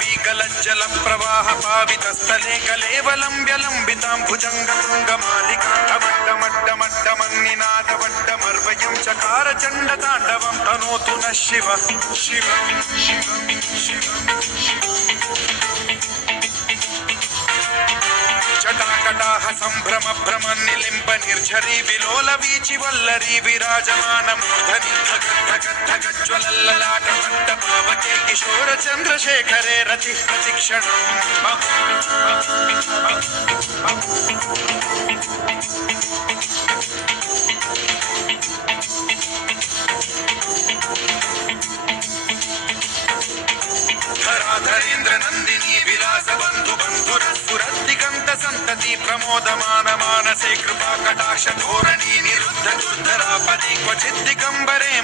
वीकलज्जल प्रवाह पावितस्थले कलेवलम्ब्य लम्बितां भुजङ्गतुङ्गमालिकामड्डमड्डमड्डमन्निनादवड्डमर्वयं चकार चण्डताण्डवं तनोतु नः शिव शिव शिव शिव जटाकटाह सम्भ्रम भ्रमन्निलिम्ब निर्झरी विलोल वीचि वल्लरी विराजमान मूर्धनि धगद्धगज्ज्वलल्ललाट पावके किशोर चन्द्रशेखरे रति प्रतिक्षणम् धराधरेन्द्र नन्दिनी विलास बन्धु बन्धुरस्फुरद्दिगन्त सन्तति प्रमोदमान मानसे कृपा कटाक्ष धोरणी निरुद्ध दुर्धरापदि क्वचिद् दिगम्बरे